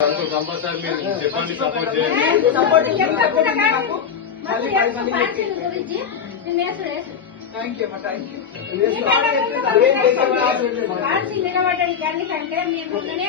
Compulsory మీరు చెప్పండి support చేయండి. కంటే ముందునే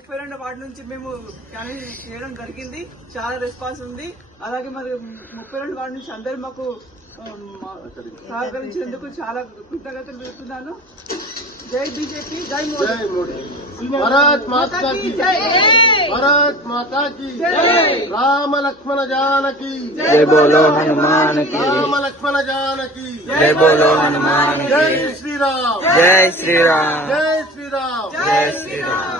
ముప్పై రెండు వార్డు నుంచి మేము క్యాన్వీ చేయడం జరిగింది. చాలా రెస్పాన్స్ ఉంది. అలాగే మరి ముప్పై రెండు వార్డు నుంచి అందరు మాకు సహకరించేందుకు చాలా కృతజ్ఞతలు పెడుతున్నాను జై బీజేపీ జై మోడీ. భారత్ మాతా కీ రామ లక్ష్మణ జానకి. జై బోలో హనుమాన్ కీ రామ లక్ష్మణ జానకి. జై బోలో హనుమాన్ జై శ్రీరామ్. జై శ్రీరామ్. జై శ్రీరామ్. జై శ్రీరామ్.